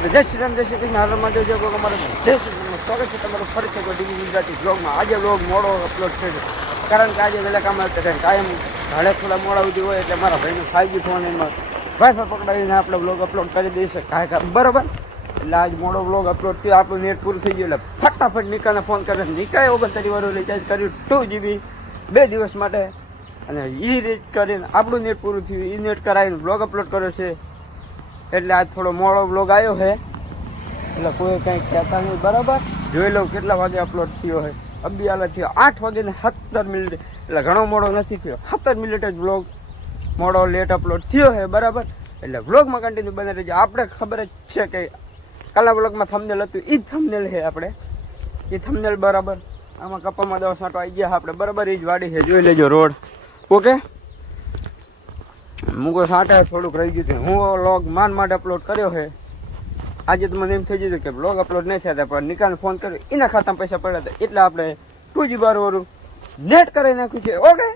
મિત્રો જય શ્રી રામ, જય શ્રી કૃષ્ણ, હર મહાદેવ, જય ગોગા મારા જય શ્રી કૃષ્ણ. સ્વાગત છે તમારું ફરી છે ડીવી ગુજરાતી બ્લોગમાં. આજે બ્લોગ મોડો અપલોડ થયો કારણ કે આજે વહેલા કામ આવતા કાયમ ભાડે થોડા મોડા સુધી હોય એટલે મારા ભાઈનું 5G ફોન એમાં વાઈફાઈ પકડાવીને આપણે બ્લોગ અપલોડ કરી દઈશું કાંઈ બરાબર. એટલે આજ મોડો બ્લોગ અપલોડ થયો, આપણું નેટ પૂરું થઈ ગયું એટલે ફટાફટ નિકાને ફોન કરે. નિકાએ 39 વાળું રિચાર્જ કર્યું 2GB 2 દિવસ માટે અને એ રીચ કરીને આપણું નેટ પૂરું થયું, એ નેટ કરાવીને બ્લોગ અપલોડ કર્યો છે. એટલે આજ થોડો મોડો બ્લોગ આવ્યો છે એટલે કોઈ કંઈ કહેતા નહીં બરાબર. જોઈ લઉં કેટલા વાગે અપલોડ થયો છે. અબિયાલા થયો 8 વાગ્યાને 17 મિનિટ, એટલે ઘણો મોડો નથી થયો, 17 મિનિટ જ બ્લોગ મોડો લેટ અપલોડ થયો છે બરાબર. એટલે બ્લોગમાં કન્ટિન્યુ બને રહેજો. આપણે ખબર જ છે કે કાલના બ્લોગમાં થંબનેલ હતું, એ જ થંબનેલ છે આપણે, એ થંબનેલ બરાબર. આમાં કપામાં દવા છાંટો આવી ગયા આપણે બરાબર, એ જ વાડી છે, જોઈ લેજો રોડ. ઓકે, મૂકો છાંટે થોડુંક રહી ગયું હતું. હું વ્લોગ માંડ અપલોડ કર્યો છે આજે. તો મને એમ થઈ ગયું કે બ્લોગ અપલોડ નહીં થયા પણ નિકાલને ફોન કર્યો, એના ખાતામાં પૈસા પડ્યા હતા એટલે આપણે 2GB વાળું નેટ કરી નાખ્યું છે. ઓકે,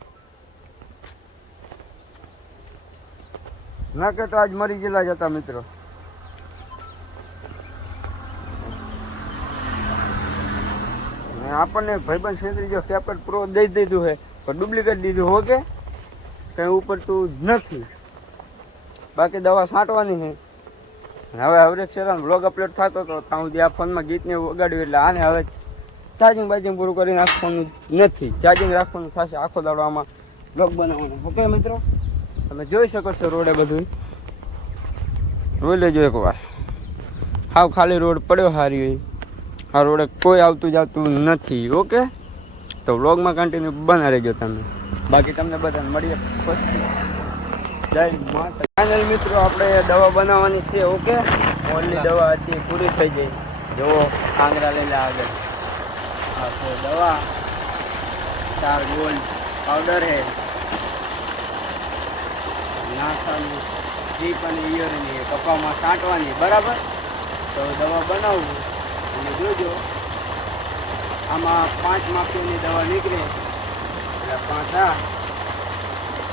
ના કે તો આજ મરી ગયેલા જ હતા મિત્રો. આપણને ભાઈબંધ છેતરી જો ટેપલેટ પ્રો દઈ દીધું છે પણ ડુપ્લિકેટ દીધું. ઓકે, કંઈ ઉપરતું નથી, બાકી દવા છાંટવાની છે. હવે હવરેક શેરાનો બ્લોગ અપલોડ થતો હતો ત્યાં સુધી આ ફોનમાં ગીતને વગાડ્યું એટલે આને હવે ચાર્જિંગ બાર્જિંગ પૂરું કરીને રાખવાનું નથી, ચાર્જિંગ રાખવાનું થશે આખો દાડો આમાં બ્લોગ બનાવવાનો. ઓકે મિત્રો, તમે જોઈ શકો છો રોડે બધું જોઈ લેજો એકવાર. હાવ ખાલી રોડ પડ્યો સારી હોય, આ રોડે કોઈ આવતું જતું નથી. ઓકે, તો વ્લોગમાં કન્ટિન્યુ બના રહેજો તમે, બાકી તમને બધાને મળીએ પછી. જય માતા. ફાઇનલ મિત્રો આપણે દવા બનાવવાની છે. ઓકે, ઓનલી દવા હતી પૂરી થઈ ગઈ. જુઓ કાંગરા લઈને આગળ આ છે દવા, 4 ગોલ્ડ પાવડર છે નાખવાની, સ્લીપ અને ઇયરની કપામાં છાંટવાની બરાબર. તો દવા બનાવવું અને જોજો આમાં 5 માપની દવા નીકળે એટલે 5 આ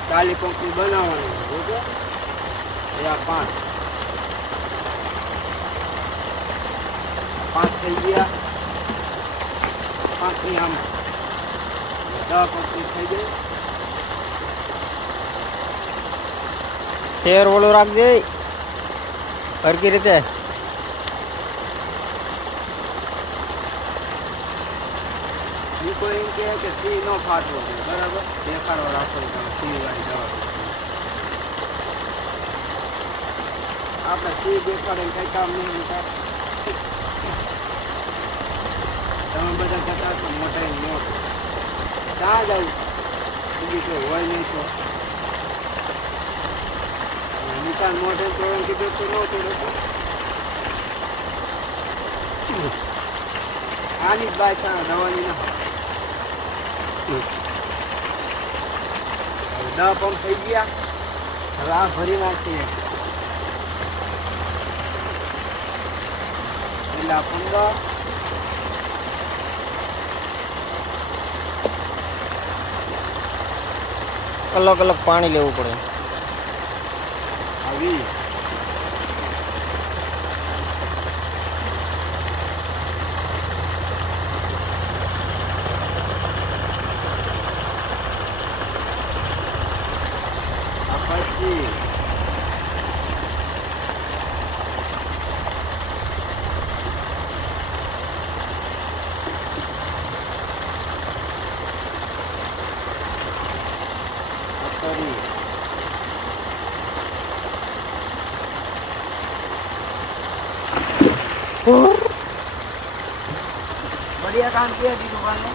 કાલી પંપની બનાવવાની. ઓકે, આ 5 થઈ ગયા, 5ની આમાં 10 પંપની થઈ ગઈ. શેર ઓલું રાખજે હરકી રીતે. કોઈ એમ કહે કે સી ન ફાટવો બરાબર, દેખાડો રાખો તમે સી વાળી દવા. આપણે સી દેખાડે કઈ કામ નહીં. તમે બધા કહેતા છો મોટા મોટ ક્યાં જાવ, બીજું કોઈ હોય નહીં તો નિકાલ મોઢે તોડવાનું કીધું તો ન તોડે. આની જ બાય છે દવાની ના. 10 પંપ થઈ ગયા, હવે આ ભરી નાખીએ એટલે 15 કલાક પાણી લેવું પડે. આવી પછી बढ़िया काम किया थी दुकान ने.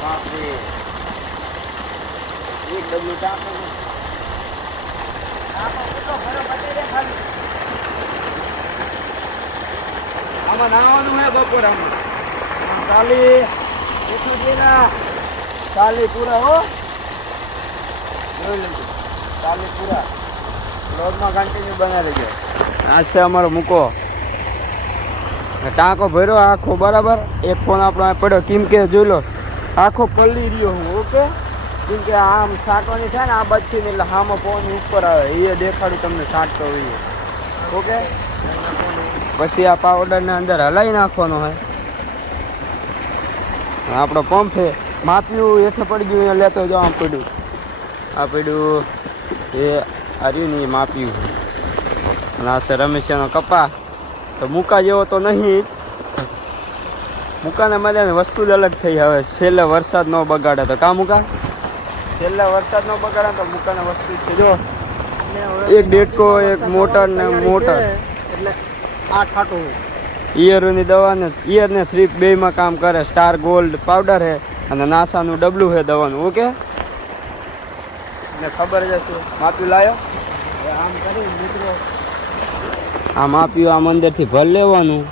बापरे, एक डब्ल्यू टाको કેટલો ભરો બતાવી દે ખાલી. આમાં નાવાનું હે બપોરામાં ખાલી એટલું છે ને, ખાલી પૂરા હો જોઈ લેજો, ખાલી પૂરા બ્લોગમાં કન્ટિન્યુ બના રહેજો. આ છે અમારો મૂકો ટાંકો ભર્યો આખો બરાબર. એક ફોન આપણો પડ્યો કેમ કે જોઈ લો આખો પલ્લી રહ્યો હું. ઓકે, કેમ કે આમ છાંટવાની થાય ને આ બાજુથી ને એટલે હામાં પવન ઉપર આવે એ દેખાડું તમને છાંટતો હોય. ઓકે, પછી આ પાવડરને અંદર હલાવી નાખવાનો હોય. આપણો પંપ છે માપ્યું હેઠે પડી ગયું અહીંયા લેતો જો આમ પડ્યું આ પડ્યું એ આર્યું ને એ માપ્યું. અને આ છે રમેશનો કપા તો મૂકા જેવો તો નહીં. મૂકાને મજાની વસ્તુ જ અલગ થઈ. હવે છેલ્લે વરસાદ ન બગાડે તો કા મૂકા છેલ્લે વરસાદ ન બગાડે તો મૂકાને વસ્તુ છે. જો એક ડેટકો એક મોટર ને મોટર એટલે આ ઠાટું ઈયરની દવા ને ઈયર ને 3 બેમાં કામ કરે. સ્ટાર ગોલ્ડ પાવડર છે અને નાસાનું ડબલું છે દવાનું. ઓકે, ને ખબર જ હશે. માપ્યું લાયો આમ કરી મિત્રો, આ માપ્યું આમ અંદરથી ભર લેવાનું.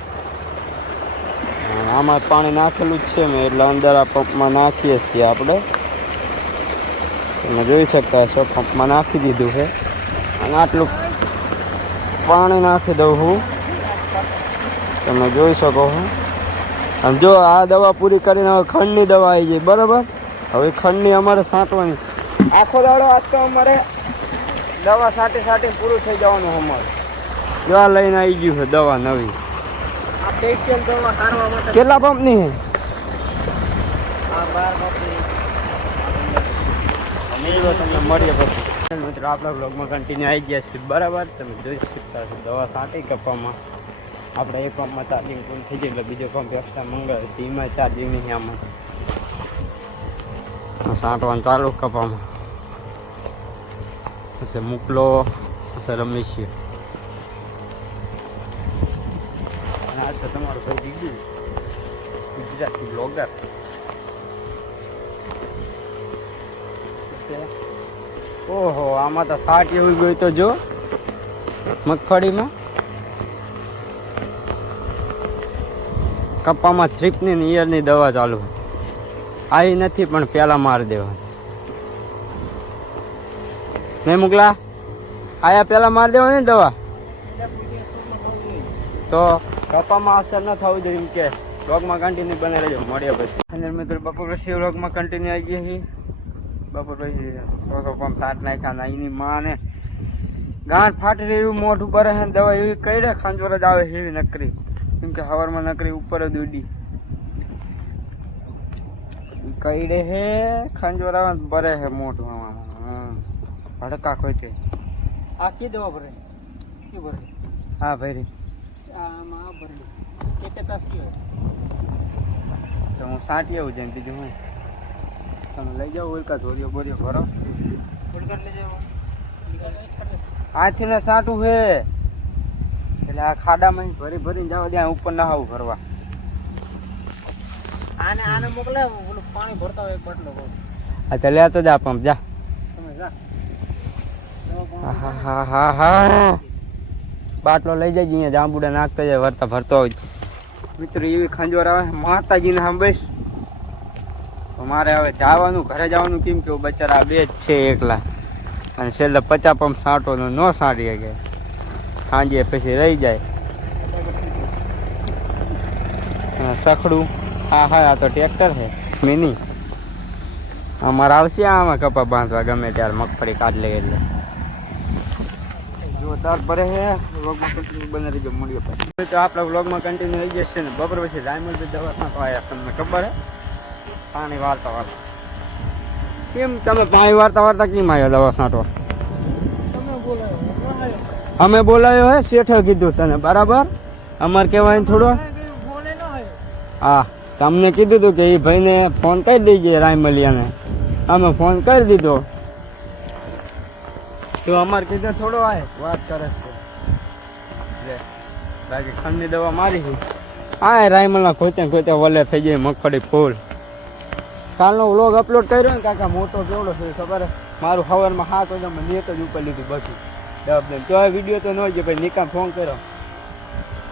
આમાં પાણી નાખેલું જ છે મેં એટલે અંદર આ પંપમાં નાખીએ છીએ આપણે. તમે જોઈ શકતા હશો પંપમાં નાખી દીધું છે અને આટલું પાણી નાખી દઉં હું. તમે જોઈ શકો છો. અને જો આ દવા પૂરી કરીને હવે ખંડની દવા આવી જાય. બરાબર, હવે ખંડની અમારે છાંટવાની. આખો દાડો આજ તો અમારે દવા છાંટી પૂરું થઈ જવાનું અમારે. જો આ લઈને આવી ગયું છે દવા નવી. કેટલા પંપની છે? તમને મળીએ પછી મિત્રો. આપણા બ્લોગમાં કન્ટિન્યુ આવી ગયા છે. બરાબર, તમે જોઈ શકતા છો દવા છાંટી કપામાં. આપણે એક પંપમાં ચાર્જિંગ પૂરું થઈ જાય એટલે બીજો પંપ એક્સ્ટ્રા મંગાવે છે. એમાં ચાર્જિંગ નહીં. આમાં છાંટવાનું ચાલુ કપામાં. પછી મોકલો પછી રમેશી. અને આ છે તમારો ભાઈ દીગુ, ગુજરાતી બ્લોગર. ઓહો, આમાં તો સાટ એવું ગયું તો જો મગફળીમાં. કપામાં થ્રીપની ઈયરની દવા ચાલુ. આવી નથી પણ પહેલાં મારી દેવાની. નહીં મોકલા આયા પહેલાં મારી દેવાની દવા તો કપામાં અસર ન થવું જોઈએ. એમ કે વ્લોગમાં કન્ટિન્યુ બને રહેજો. મળીએ પછી. અને મિત્રો બપોર પછી વ્લોગમાં કન્ટિન્યુ આવી ગયા છીએ. બપોર પછી તો પંપ સાટ નાખ્યા. એની માને ગાંઠ ફાટી રહી એવું મોઢું ભરે છે. દવા એવી કઈ રે ખાંજોર જ આવે છે એવી નકરી. કેમ કે હવારમાં નકરી ઉપર જ ઉડી કઈ રે હે ખાંજોર આવે ભરે છે મોઢું. ભડકા કોઈ છે. આખી દવા ભરે શું ભરે? હા ભરી આમાં ભરેલી તો હું સાંટી આવું છે. બીજું હું તમે લઈ જાઓ ઉલકા ધોરીઓ બોરીઓ ભરો. આથી ને સાંટું છે એટલે આ ખાડામાં ભરી ભરીને જવા ત્યાં ઉપર ના આવું ભરવા. આને મોકલે પાણી ભરતા હોય બાટલો. હા તો લેતો જા પંપ જા. હા હા હા બાટલો લઈ જાય અહીંયા જાંબુડા નાખતા જાય વરતા ભરતો હોય. મિત્રો એવી ખંજોર આવે માતાજીને સાંભળીશ. મારે હવે જવાનું ઘરે જવાનું. કેમ કે બચારા બે જ છે એકલા. અને છેલ્લે 50 પંપ સાંટો ન સાંટીએ કે સાંજે પછી રહી જાય. સખડું હા હા આ તો ટ્રેક્ટર છે મિની. અમારે આવશે આમાં કપા બાંધવા ગમે ત્યારે મગફળી કાઢ લે એટલે જોરદાર ભરે છે. વ્લોગમાં કન્ટિન્યુ બને રહીજો. મળીએ પછી તો આપણા વ્લોગમાં કન્ટિન્યુ રહી જશે ને. બપોર પછી રાયમલ દવા નાખવા આવ્યા. તમને ખબર હે પાણી વારતા વારતા. કેમ તમે પાણી વારતા વારતા કેમ આવ્યા દવા છાંટવા? અમે બોલાયો હે શેઠે કીધું તને. બરાબર, અમારે કહેવાય થોડો. હા, તમને કીધું હતું કે એ ભાઈને ફોન કરી દેજે રાયમલિયાને. અમે ફોન કરી દીધો તો અમારે કીધું થોડો આવે વાત કરે છે. બાકી ખંડની દવા મારી છે. હા રાયમલના ખોતે ખોતે વલે થઈ જાય મગફળી ફૂલ. કાલનો વ્લોગ અપલોડ કર્યો ને કાકા મોટો કેવડો છે ખબર? મારું સવારમાં 7 વાગ્યામાં નેટ જ ઉપર લીધું બસ ડબ તો આ વિડીયો તો ન હોય ભાઈ. નિકામ ફોન કર્યો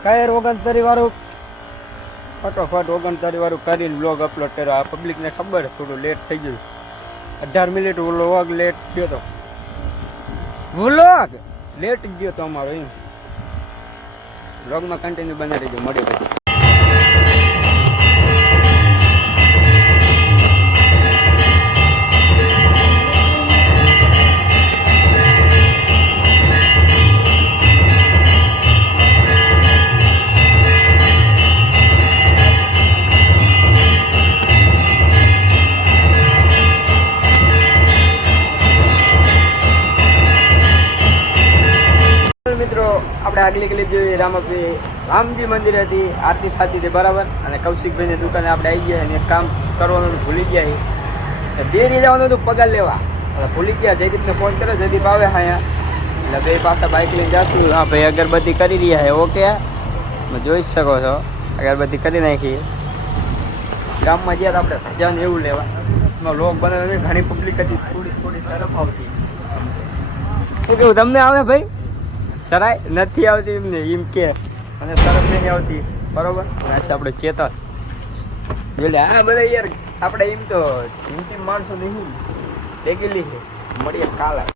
કાયર 39 વાળું ફટોફટ 39 વાળું કરીને વ્લોગ અપલોડ કર્યો. આ પબ્લિકને ખબર થોડું લેટ થઈ ગયું. 18 મિનિટ વ્લોગ લેટ થયો તો. વ્લોગ લેટ ગયો તો અમારો. એમ વ્લોગમાં કન્ટિન્યુ બને રહેજો. મળ્યો પછી. આપણે આગલી ક્લિપ જોઈ રામજી મંદિર હતી, આરતી થતી હતી બરાબર. અને કૌશિકભાઈની દુકાને આપણે આવી ગયા અને એક કામ કરવાનું ભૂલી ગયા. ડેરી જવાનું હતું પગાર લેવા, એટલે ભૂલી ગયા. જયદીપને ફોન કર્યો, જયદીપ આવે હા અહીંયા, એટલે બે પાછા બાઇક લઈને જાશું. હા ભાઈ અગરબત્તી કરી રહ્યા છે. ઓકે જોઈ શકો છો અગરબત્તી કરી નાખી. ગામમાં ગયા આપણે ભજન એવું લેવા, એમાં લોક બનાવે ઘણી પબ્લિક હતી, થોડી શરમ આવતી. શું કેવું તમને આવે ભાઈ? સરાય નથી આવતી એમને એમ કે, અને શરમ નહીં આવતી બરોબર. આપણે ચેતન જોઈ હા બધા યાર આપણે એમ તો જિંદગી માણસો નહીં ડેગેલી છે. મળીએ કાલે.